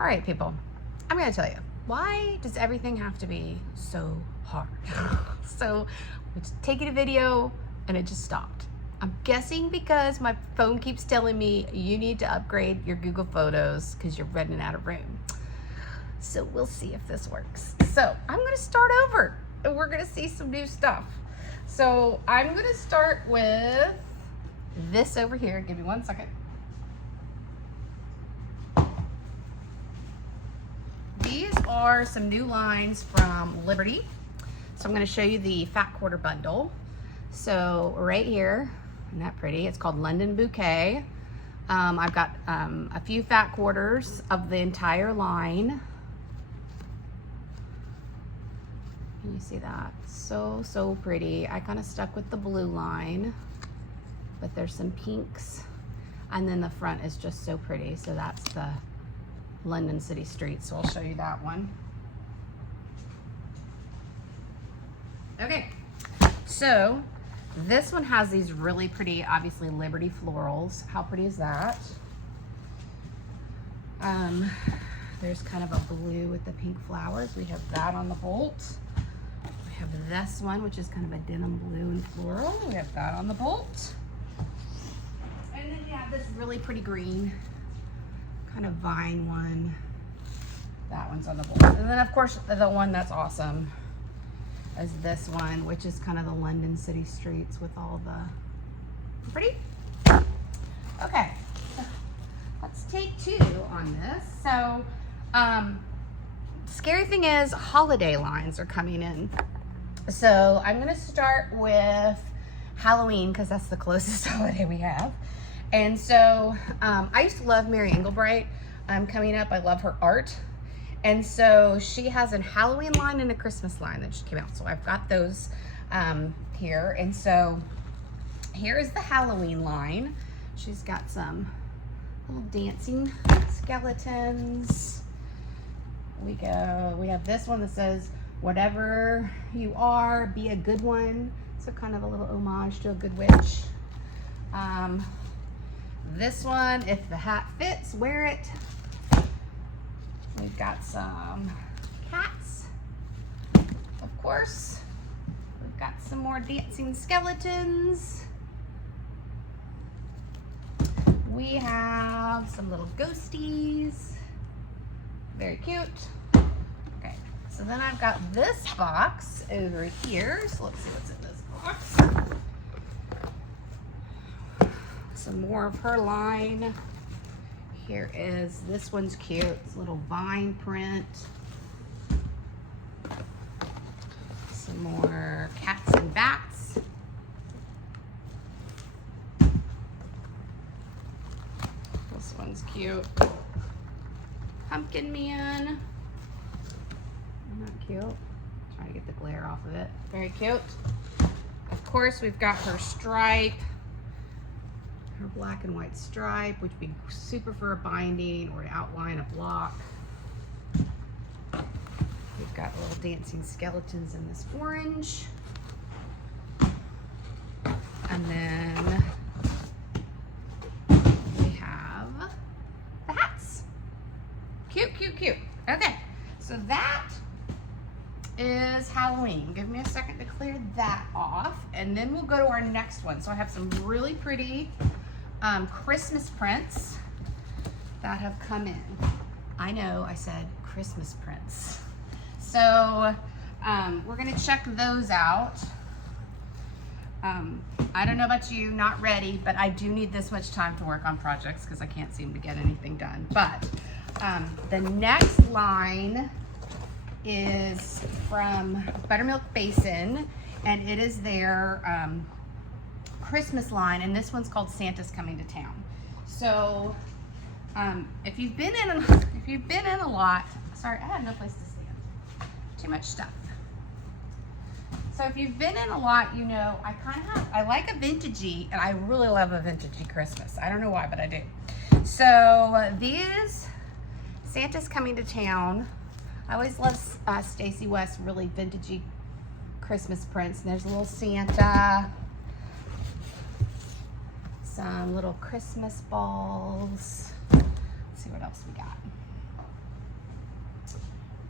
All right, people, I'm gonna tell you, why does everything have to be so hard? So we're taking a video and it just stopped. I'm guessing because my phone keeps telling me you need to upgrade your Google Photos because you're running out of room. So we'll see if this works. So I'm gonna start over and we're gonna see some new stuff. So I'm gonna start with this over here. Give me 1 second. These are some new lines from Liberty. So I'm going to show you the Fat Quarter Bundle. So right here, isn't that pretty? It's called London Bouquet. I've got a few fat quarters of the entire line. Can you see that? So pretty. I kind of stuck with the blue line, but there's some pinks. And then the front is just so pretty. So that's the London City Streets, so I'll show you that one. Okay, so this one has these really pretty, obviously Liberty florals. How pretty is that? There's kind of a blue with the pink flowers. We have that on the bolt. We have this one, which is kind of a denim blue and floral. We have that on the bolt. And then you have this really pretty green kind of vine one. That one's on the board. And then of course the one that's awesome is this one, which is kind of the London City Streets with all the pretty. Okay, let's take two on this. So scary thing is holiday lines are coming in. So I'm gonna start with Halloween because that's the closest holiday we have. And so I used to love Mary Englebright coming up. I love her art. And so she has a Halloween line and a Christmas line that just came out. So I've got those here. And so here is the Halloween line. She's got some little dancing skeletons. We have this one that says, whatever you are, be a good one. So kind of a little homage to a good witch. This one, if the hat fits, wear it. We've got some cats, of course. We've got some more dancing skeletons. We have some little ghosties. Very cute. Okay, so then I've got this box over here. So let's see what's in this box. Some more of her line. Here is, this one's cute. It's a little vine print. Some more cats and bats. This one's cute. Pumpkin Man. Isn't that cute? Trying to get the glare off of it. Very cute. Of course, we've got her stripe. Her black and white stripe, which would be super for a binding or to outline a block. We've got little dancing skeletons in this orange. And then we have the hats. Cute, cute, cute. Okay, so that is Halloween. Give me a second to clear that off, and then we'll go to our next one. So I have some really pretty Christmas prints that have come in. I know I said Christmas prints. So we're gonna check those out. I don't know about you, not ready, but I do need this much time to work on projects because I can't seem to get anything done. But the next line is from Buttermilk Basin, and it is their Christmas line, and this one's called Santa's Coming to Town. So if you've been in a lot, sorry, I have no place to stand. Too much stuff. So if you've been in a lot, you know I like a vintagey, and I really love a vintagey Christmas. I don't know why, but I do. So these Santa's Coming to Town. I always love Stacey West's really vintagey Christmas prints. And there's a little Santa, some little Christmas balls. Let's see what else we got.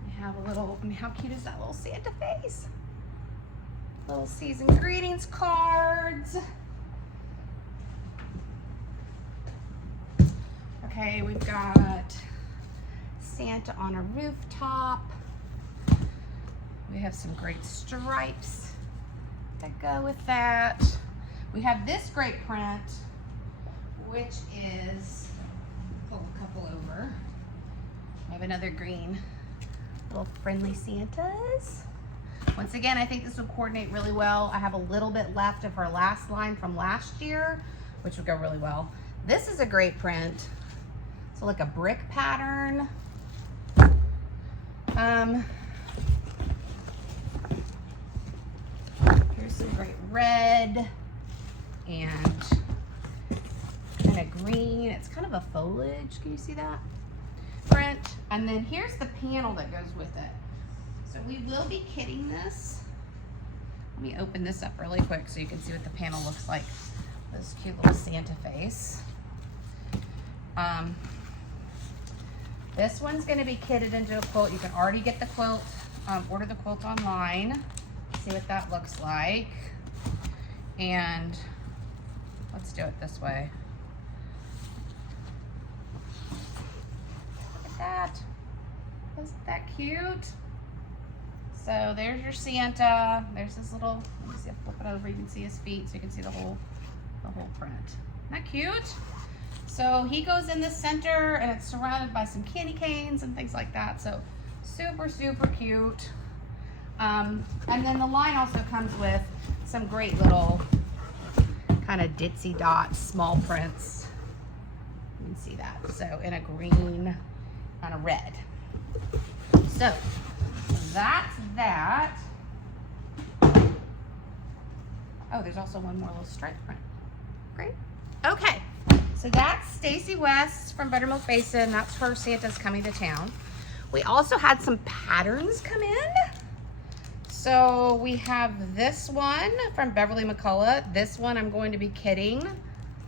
We have a little, I mean, how cute is that little Santa face? Little season greetings cards. Okay, we've got Santa on a rooftop. We have some great stripes that go with that. We have this great print, which is, pull a couple over. I have another green, little friendly Santas. Once again, I think this would coordinate really well. I have a little bit left of her last line from last year, which would go really well. This is a great print. So like a brick pattern. Here's some great red and kind of green. It's kind of a foliage. Can you see that? Print. And then here's the panel that goes with it. So we will be kitting this. Let me open this up really quick so you can see what the panel looks like. This cute little Santa face. This one's going to be kitted into a quilt. You can already get the quilt, order the quilt online. See what that looks like. And let's do it this way. Look at that. Isn't that cute? So there's your Santa. There's this little, let me see, I'll flip it over, you can see his feet so you can see the whole print. Isn't that cute? So he goes in the center and it's surrounded by some candy canes and things like that. So super, super cute. And then the line also comes with some great little kind of ditzy dots, small prints. You can see that. So in a green and a red. So that's that. Oh, there's also one more little stripe print. Great. Okay. So that's Stacy West from Buttermilk Basin. That's her Santa's Coming to Town. We also had some patterns come in. So we have this one from Beverly McCullough. This one I'm going to be kitting.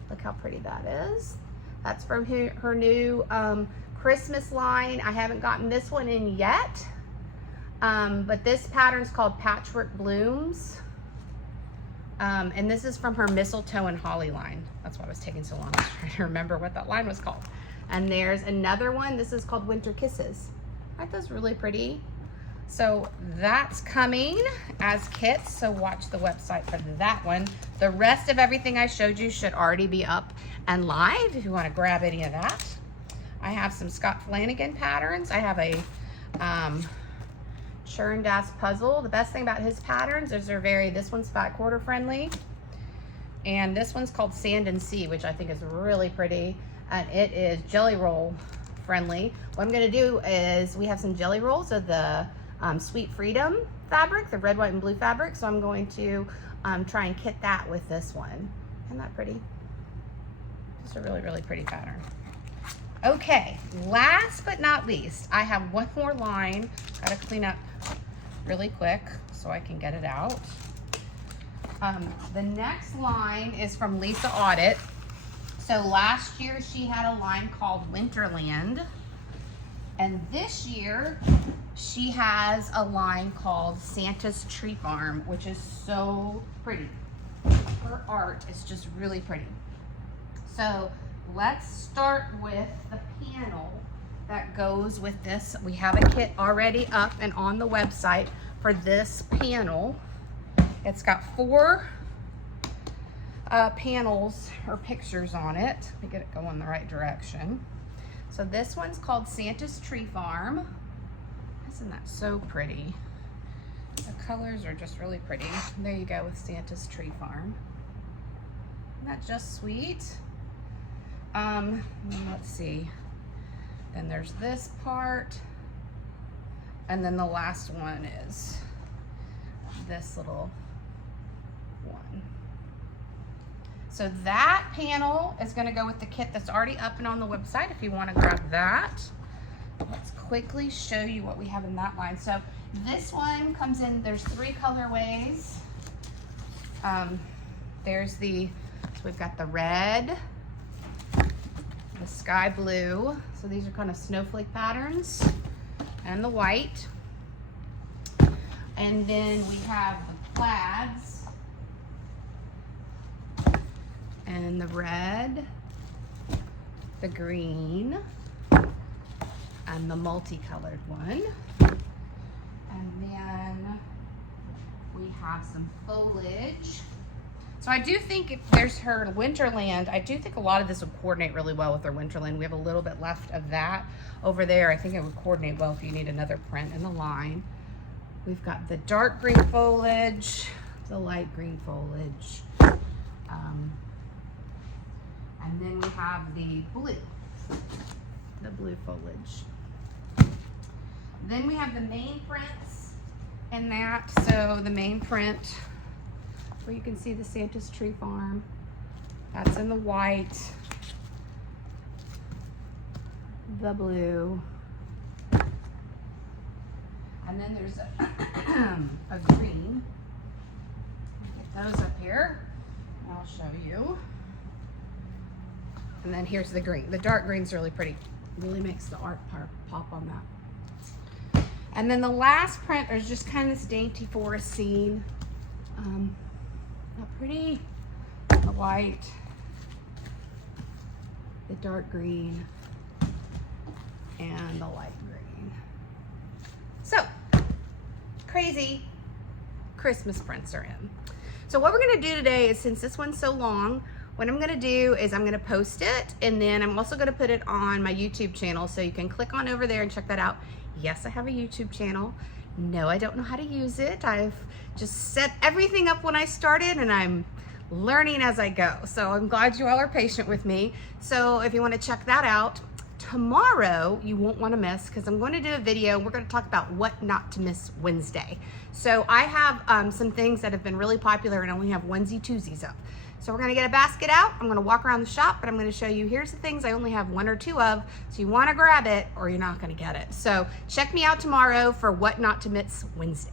Look how pretty that is. That's from her new Christmas line. I haven't gotten this one in yet. But this pattern is called Patchwork Blooms. And this is from her Mistletoe and Holly line. That's why it was taking so long. I was trying to remember what that line was called. And there's another one. This is called Winter Kisses. Aren't those really pretty? So that's coming as kits. So watch the website for that one. The rest of everything I showed you should already be up and live if you want to grab any of that. I have some Scott Flanagan patterns. I have a Churn Das puzzle. The best thing about his patterns is this one's fat quarter friendly. And this one's called Sand and Sea, which I think is really pretty. And it is jelly roll friendly. What I'm gonna do is we have some jelly rolls of the Sweet Freedom fabric, the red, white, and blue fabric. So I'm going to try and kit that with this one. Isn't that pretty? Just a really, really pretty pattern. Okay, last but not least, I have one more line. Gotta clean up really quick so I can get it out. The next line is from Lisa Audit. So last year she had a line called Winterland. And this year she has a line called Santa's Tree Farm, which is so pretty. Her art is just really pretty. So let's start with the panel that goes with this. We have a kit already up and on the website for this panel. It's got 4 panels or pictures on it. Let me get it going the right direction. So this one's called Santa's Tree Farm. Isn't that so pretty? The colors are just really pretty. There you go with Santa's Tree Farm. Isn't that just sweet? Let's see. Then there's this part. And then the last one is this little one. So that panel is going to go with the kit that's already up and on the website if you want to grab that. Let's quickly show you what we have in that line. So this one comes in, there's 3 colorways. So we've got the red, the sky blue. So these are kind of snowflake patterns. and the white. And then we have the plaids and the red, the green, and the multicolored one. And then we have some foliage. So I do think if there's her Winterland, I do think a lot of this would coordinate really well with her Winterland. We have a little bit left of that over there. I think it would coordinate well if you need another print in the line. We've got the dark green foliage, the light green foliage. And then we have the blue foliage. Then we have the main prints in that. So the main print, where you can see the Santa's Tree Farm, that's in the white, the blue, and then there's a green. Get those up here, and I'll show you. And then here's the green. The dark green's really pretty. Really makes the art pop on that. And then the last print is just kind of this dainty forest scene. Not pretty. The white, the dark green, and the light green. So, crazy Christmas prints are in. So what we're gonna do today is, since this one's so long, what I'm gonna do is I'm gonna post it, and then I'm also gonna put it on my YouTube channel, so you can click on over there and check that out. Yes, I have a YouTube channel. No, I don't know how to use it. I've just set everything up when I started, and I'm learning as I go. So I'm glad you all are patient with me. So if you want to check that out, tomorrow you won't want to miss, because I'm going to do a video. We're going to talk about what not to miss Wednesday. So I have some things that have been really popular and only have onesie twosies up. So we're going to get a basket out. I'm going to walk around the shop, but I'm going to show you, here's the things I only have 1 or 2 of. So you want to grab it or you're not going to get it. So check me out tomorrow for what not to miss Wednesday.